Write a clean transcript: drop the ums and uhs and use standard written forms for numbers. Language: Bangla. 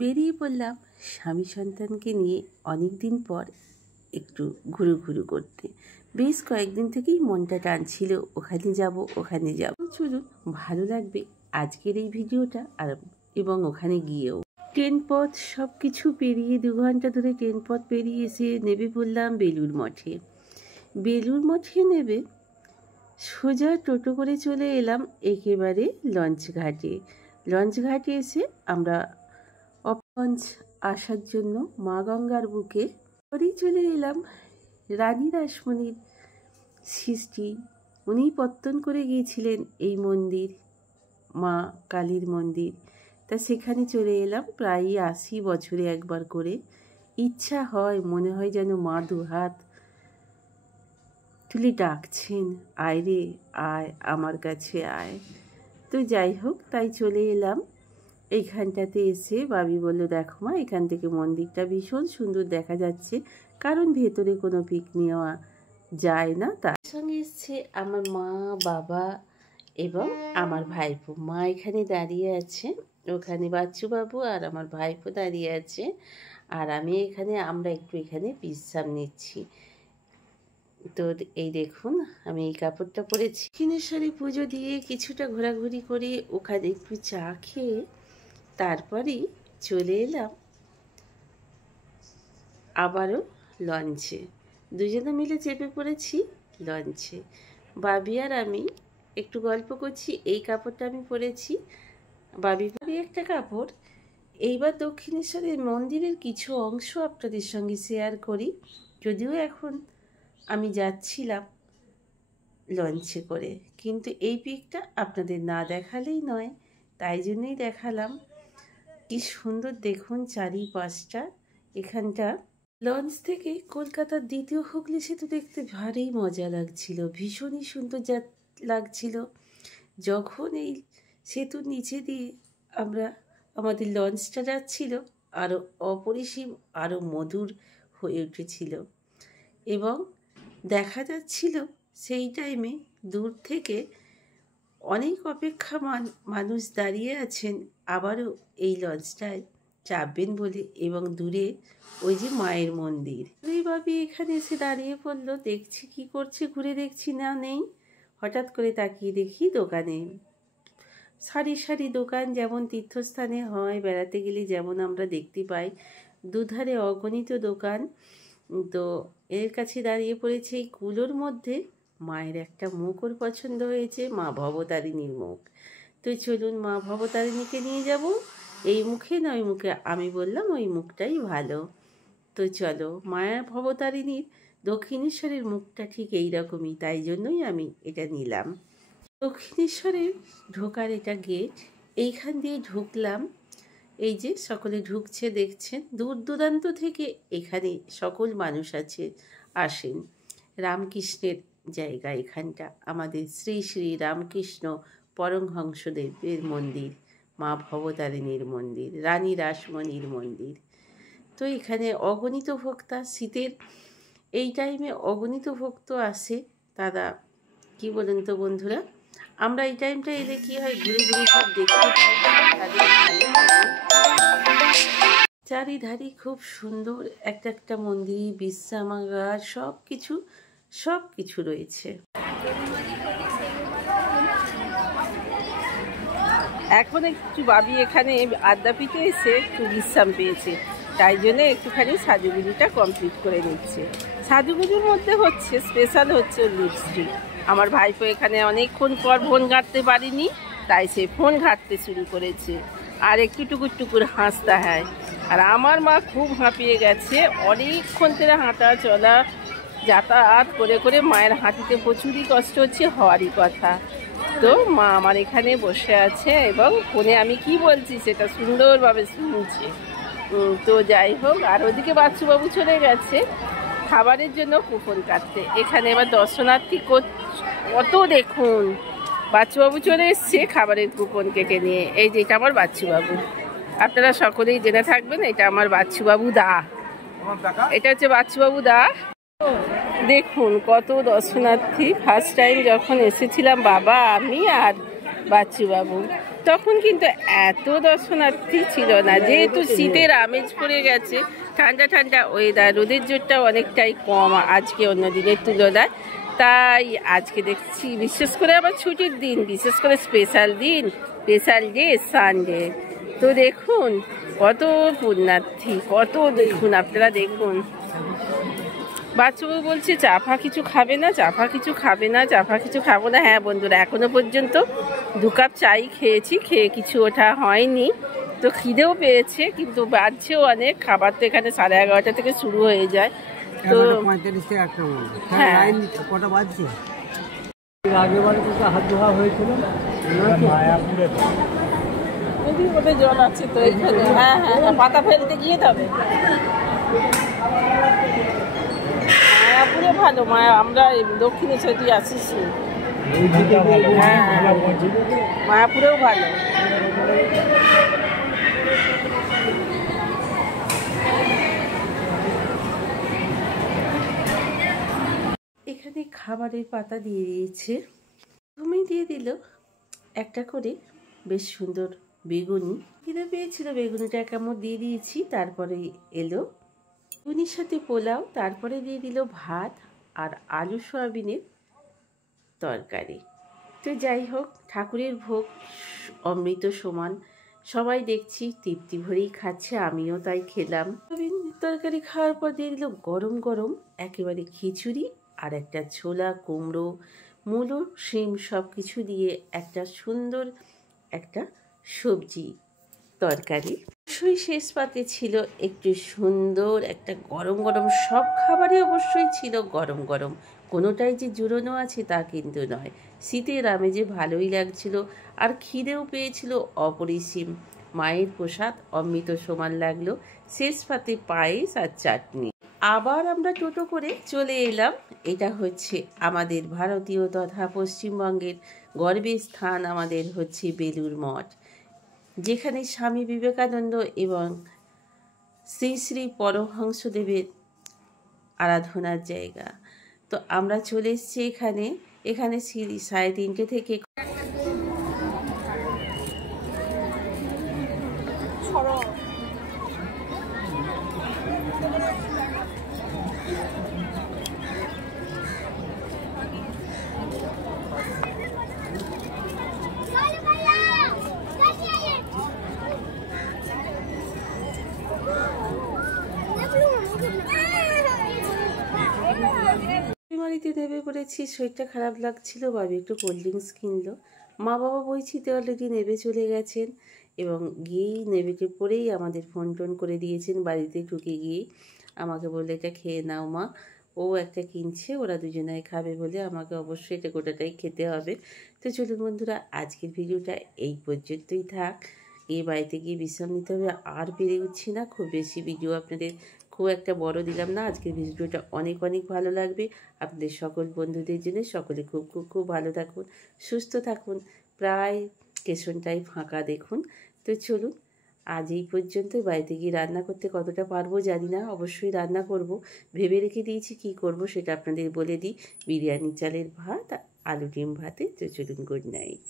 বেরিয়ে পড়লাম স্বামী সন্তানকে নিয়ে অনেক দিন পর একটু ঘুরু করতে। বেশ কয়েকদিন থেকেই মনটা টানছিল ওখানে যাব ওখানে যাব। চলুন, ভালো লাগবে আজকের এই ভিডিওটা আর এবং ওখানে গিয়েও ট্রেন পথ সব কিছু পেরিয়ে 2 ঘন্টা ধরে ট্রেন পথ পেরিয়ে এসে নেমে পড়লাম বেলুড় মঠে। বেলুড় মঠে নেবে সোজা টোটো করে চলে এলাম একেবারে লঞ্চ ঘাটে। লঞ্চ ঘাটে এসে আমরা লঞ্চ আসার জন্য মা গঙ্গার বুকে পরেই চলে এলাম রানী রাসমণির সৃষ্টি। উনি পত্তন করে গিয়েছিলেন এই মন্দির, মা কালীর মন্দির। তা সেখানে চলে এলাম প্রায় 80 বছরে একবার করে। ইচ্ছা হয়, মনে হয় যেন মা দুহাত তুলে ডাকছেন, আয় রে আয়, আমার কাছে আয়। তো যাই হোক, তাই চলে এলাম এইখানটাতে। এসে বাবি বলল, দেখো মা, এখান থেকে মন্দিরটা ভীষণ সুন্দর দেখা যাচ্ছে, কারণ ভেতরে কোনো পিক নেওয়া যায় না। তার সঙ্গে এসছে আমার মা, বাবা এবং আমার ভাইপো। মা এখানে দাঁড়িয়ে আছে, ওখানে বাচ্চুবাবু আর আমার ভাইপো দাঁড়িয়ে আছে, আর আমি এখানে, আমরা একটু এখানে বিশ্রাম নিচ্ছি। তো এই দেখুন, আমি এই কাপড়টা পরেছি। দক্ষিণেশ্বরে পুজো দিয়ে কিছুটা ঘোরাঘুরি করে ওখানে একটু চা খেয়ে তারপরেই চলে এলাম আবারও লঞ্চে। দুজনে মিলে চেপে পড়েছি লঞ্চে। বাবি আর আমি একটু গল্প করছি। এই কাপড়টা আমি পরেছি, বাবি একটা কাপড়। এইবার দক্ষিণেশ্বরের মন্দিরের কিছু অংশ আপনাদের সঙ্গে শেয়ার করি। যদিও এখন আমি যাচ্ছিলাম লঞ্চে করে, কিন্তু এই পিকটা আপনাদের না দেখালেই নয়, তাই জন্যই দেখালাম। কি সুন্দর দেখুন চারিপাশটা। এখানটা লঞ্চ থেকে কলকাতার দ্বিতীয় হুগলি সেতু দেখতে ভারী মজা লাগছিল, ভীষণই সুন্দর লাগছিল। যখন এই সেতুর নিচে দিয়ে আমাদের লঞ্চটা যাচ্ছিল, আরও অপরিসীম, আরও মধুর হয়ে উঠেছিল। এবং দেখা যাচ্ছিল সেই টাইমে দূর থেকে অনেক অপেক্ষা মানুষ দাঁড়িয়ে আছেন আবারও এই লঞ্চটায় চাপবেন বলে। এবং দূরে ওই যে মায়ের মন্দির। ভাবি এখানে এসে দাঁড়িয়ে পড়লো, দেখছি কি করছে, ঘুরে দেখছি না নেই। হঠাৎ করে তাকিয়ে দেখি দোকানে সারি সারি দোকান, যেমন তীর্থস্থানে হয়, বেড়াতে গেলে যেমন আমরা দেখতে পাই, দুধারে অগণিত দোকান। তো এর কাছে দাঁড়িয়ে পড়েছে। এই কুলোর মধ্যে মায়ের একটা মুখ ওর পছন্দ হয়েছে, মা ভবতারিণীর মুখ। তো চলুন মা ভবতারিণীকে নিয়ে যাব। এই মুখে না ওই মুখে, আমি বললাম ওই মুখটাই ভালো। তো চলো, মায়া ভবতারিণীর দক্ষিণেশ্বরের মুখটা ঠিক এইরকমই, তাই জন্যই আমি এটা নিলাম। দক্ষিণেশ্বরে ঢোকার এটা গেট, এইখান দিয়ে ঢুকলাম। এই যে সকলে ঢুকছে দেখছেন, দূর দূরান্ত থেকে এখানে সকল মানুষ আসেন। রামকৃষ্ণের জায়গা এখানটা, আমাদের শ্রী শ্রী রামকৃষ্ণ পরমহংসদেবের মন্দির, মা ভবতারিণীর মন্দির, রানী রাসমণির মন্দির। তো এখানে অগণিত ভক্তা, শীতের এই টাইমে অগণিত ভক্ত আসে। তারা কি বলেন তো বন্ধুরা, আমরা এই টাইমটা এলে কি হয়, ঘুরে ঘুরে সব দেখতে পাই, তাদের ভালো লাগে। চারিধারে খুব সুন্দর একটা মন্দির, বিশ্রামাগার, সব কিছু রয়েছে। এখন একটু বাবি এখানে আদ্যাপীঠে এসে একটু বিশ্রাম পেয়েছে, তাই জন্য একটুখানি সাজুগুজুটা কমপ্লিট করে নিচ্ছে। সাজুগুজুর মধ্যে হচ্ছে স্পেশাল হচ্ছে লিপস্টিক। আমার ভাইপো এখানে অনেকক্ষণ পর ফোন ঘাঁটতে পারিনি, তাই সে ফোন ঘাঁটতে শুরু করেছে, আর একটু টুকুর হাসতে হয়। আর আমার মা খুব হাঁপিয়ে গেছে, অনেকক্ষণ ধরে হাঁটা চলা যাতায়াত করে করে মায়ের হাঁটিতে প্রচুরই কষ্ট হচ্ছে, হওয়ারই কথা। তো মা আমার এখানে বসে আছে এবং ফোনে আমি কি বলছি সেটা সুন্দরভাবে শুনছে। তো যাই হোক, আর ওদিকে বাচ্চুবাবু চলে গেছে খাবারের জন্য কুপন কাটতে। এখানে এবার দর্শনার্থী কত দেখুন, বাচ্চুবাবু চলে এসছে খাবারের কুপন কেটে নিয়ে। এই যে এটা আমার বাচ্চুবাবু, আপনারা সকলেই জেনে থাকবেন, এটা আমার বাচ্চুবাবু দা, এটা হচ্ছে বাচ্চুবাবু দা। দেখুন কত দর্শনার্থী। ফার্স্ট টাইম যখন এসেছিলাম বাবা, আমি আর বাচ্চুবাবু, তখন কিন্তু এত দর্শনার্থী ছিল না, যেহেতু শীতের আমেজ পড়ে গেছে, ঠান্ডা ঠান্ডা ওয়েদার, রোদের জোরটা অনেকটাই কম আজকে অন্য দিনের তুলনায়। তাই আজকে দেখছি, বিশেষ করে আবার ছুটির দিন, বিশেষ করে স্পেশাল দিন, স্পেশাল ডে সানডে। তো দেখুন কত পুণ্যার্থী, কত দেখুন, আপনারা দেখুন। বাচ্চাও বলছে চাফা কিছু খাবে না, চাফা কিছু খাবে না, চাফা কিছু খাবো না। হ্যাঁ বন্ধুরা, এখনো পর্যন্ত 2 কাপ চাই খেয়েছি, খেয়ে কিছু ওঠা হয়নি। তো খিদেও পেয়েছে, কিন্তু বাজছেও অনেক। খাবার তো এখানে 11:30 থেকে শুরু হয়ে যায়। তো হ্যাঁ, জল আছে তো এখানে। হ্যাঁ হ্যাঁ হ্যাঁ, পাতা ফেলতে গিয়ে তবে মায়াপুরে ভালো, আমরা দক্ষিণেশ্বর দিয়ে আসিছি। হ্যাঁ মায়াপুরেও ভালো। এখানে খাবারের পাতা দিয়ে দিয়েছে, প্রথমেই দিয়ে দিল একটা করে বেশ সুন্দর বেগুনি। খিদে পেয়েছিল, বেগুনিটা এক কামড় দিয়ে দিয়েছি। তারপরে এলো বেগুনির সাথে পোলাও, তারপরে দিয়ে দিল ভাত আর আলু সয়াবিনের তরকারি। তো যাই হোক, ঠাকুরের ভোগ অমৃত সমান, সবাই দেখছি তৃপ্তি ভরেই খাচ্ছে, আমিও তাই খেলাম। সয়াবিনের তরকারি খাওয়ার পর দিয়ে দিল গরম গরম একেবারে খিচুড়ি আর একটা ছোলা কুমড়ো, মূলো, শিম সব কিছু দিয়ে একটা সুন্দর একটা সবজি তরকারি। অবশ্যই শেষ পাতে ছিল একটু সুন্দর একটা গরম গরম, সব খাবারই অবশ্যই ছিল গরম গরম, কোনোটাই যে জুড়োনো আছে তা কিন্তু নয়। শীতের আমেজে ভালোই লাগছিল, আর খিদেও পেয়েছিল অপরিসীম। মায়ের প্রসাদ অমৃত সমান লাগলো। শেষ পাতে পায়েস আর চাটনি। আবার আমরা টোটো করে চলে এলাম। এটা হচ্ছে আমাদের ভারতীয় তথা পশ্চিমবঙ্গের গর্বের স্থান, আমাদের হচ্ছে বেলুড় মঠ, যেখানে স্বামী বিবেকানন্দ এবং শ্রী শ্রী পরমহংসদেবের আরাধনার জায়গা। তো আমরা চলে এসেছি এখানে। এখানে 3:30 থেকে বাড়িতে নেমে পড়েছি। শরীরটা খারাপ লাগছিল, বাবু একটু কোল্ড ড্রিঙ্কস কিনলো। মা বাবা বইছিতে অলরেডি নেবে চলে গেছেন, এবং গিয়েই নেবেটে পড়েই আমাদের ফোন টোন করে দিয়েছেন। বাড়িতে ঢুকে গিয়েই আমাকে বললে এটা খেয়ে নাও মা। ও একটা কিনছে, ওরা দুজনাই খাবে বলে আমাকে অবশ্যই এটা গোটাটাই খেতে হবে। তো চলুন বন্ধুরা, আজকের ভিডিওটা এই পর্যন্তই থাক। এই বাড়িতে গিয়ে বিশ্রাম নিতে হবে, আর পেরে উঠছি না। খুব বেশি ভিডিও আপনাদের খুব একটা বড় দিলাম না। আজকের ভিডিওটা অনেক অনেক ভালো লাগবে আপনাদের সকল বন্ধুদের জন্য। সকলে খুব খুব খুব ভালো থাকুন, সুস্থ থাকুন। প্রায় স্টেশনটাই ফাঁকা দেখুন। তো চলুন, আজ এই পর্যন্ত। বাড়িতে গিয়ে রান্না করতে কতটা পারবো জানি না, অবশ্যই রান্না করব, ভেবে রেখে দিয়েছি কি করব সেটা আপনাদের বলে দিই। বিরিয়ানি চালের ভাত, আলু ডিম ভাতে। তো চলুন, গুড নাইট।